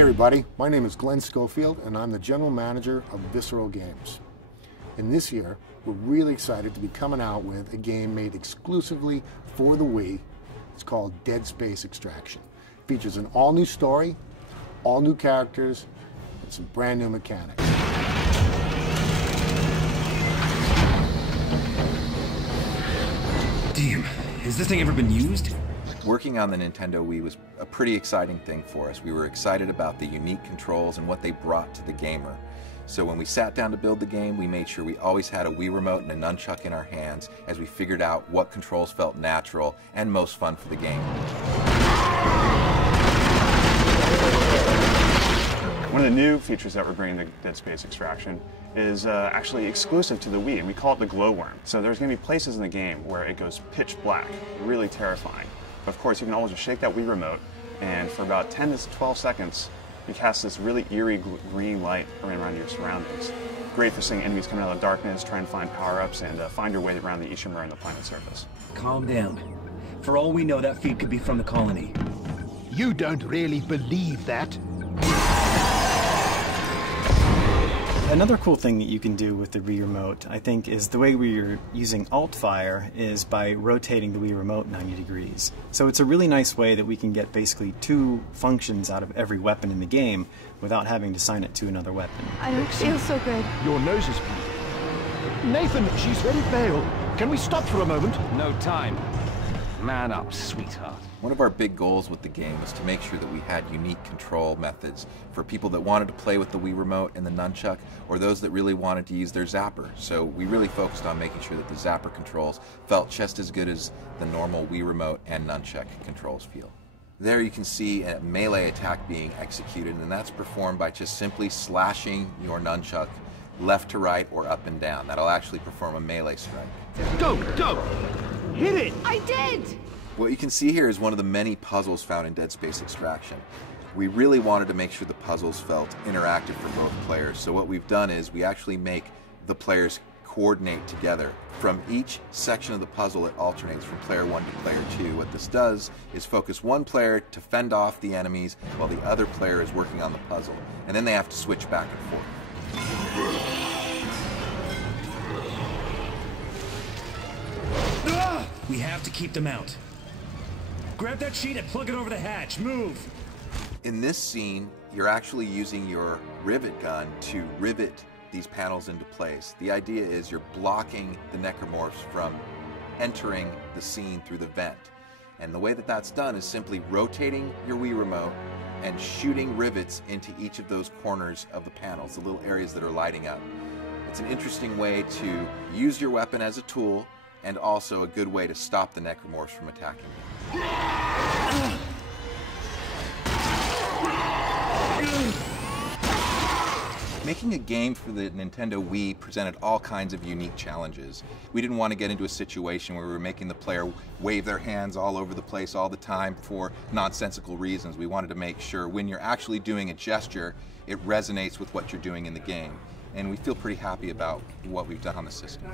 Hey everybody, my name is Glenn Schofield and I'm the General Manager of Visceral Games. And this year, we're really excited to be coming out with a game made exclusively for the Wii. It's called Dead Space Extraction. It features an all-new story, all new characters, and some brand new mechanics. Damn, has this thing ever been used? Working on the Nintendo Wii was a pretty exciting thing for us. We were excited about the unique controls and what they brought to the gamer. So when we sat down to build the game, we made sure we always had a Wii remote and a nunchuck in our hands as we figured out what controls felt natural and most fun for the game. One of the new features that we're bringing to Dead Space Extraction is actually exclusive to the Wii, and we call it the glowworm. So there's going to be places in the game where it goes pitch black, really terrifying. But of course, you can always just shake that Wii remote, and for about 10 to 12 seconds, you cast this really eerie green light around your surroundings. Great for seeing enemies coming out of the darkness, try and find power-ups, and find your way around the Ishimura and the planet surface. Calm down. For all we know, that feed could be from the colony. You don't really believe that? Another cool thing that you can do with the Wii Remote, I think, is the way we're using Alt-Fire is by rotating the Wii Remote 90 degrees. So it's a really nice way that we can get basically two functions out of every weapon in the game without having to assign it to another weapon. I don't feel so good. Your nose is bleeding. Nathan, she's very pale. Can we stop for a moment? No time. Man up, sweetheart. One of our big goals with the game was to make sure that we had unique control methods for people that wanted to play with the Wii Remote and the nunchuck, or those that really wanted to use their zapper. So we really focused on making sure that the zapper controls felt just as good as the normal Wii Remote and nunchuck controls feel. There you can see a melee attack being executed, and that's performed by just simply slashing your nunchuck left to right or up and down. That'll actually perform a melee strike. Go! Hit it! I did! What you can see here is one of the many puzzles found in Dead Space Extraction. We really wanted to make sure the puzzles felt interactive for both players, so what we've done is we actually make the players coordinate together. From each section of the puzzle, it alternates from player 1 to player 2. What this does is focus one player to fend off the enemies while the other player is working on the puzzle, and then they have to switch back and forth. We have to keep them out. Grab that sheet and plug it over the hatch. Move! In this scene, you're actually using your rivet gun to rivet these panels into place. The idea is you're blocking the necromorphs from entering the scene through the vent. And the way that that's done is simply rotating your Wii Remote and shooting rivets into each of those corners of the panels, the little areas that are lighting up. It's an interesting way to use your weapon as a tool, and also a good way to stop the necromorphs from attacking you. Making a game for the Nintendo Wii presented all kinds of unique challenges. We didn't want to get into a situation where we were making the player wave their hands all over the place all the time for nonsensical reasons. We wanted to make sure when you're actually doing a gesture, it resonates with what you're doing in the game. And we feel pretty happy about what we've done on the system.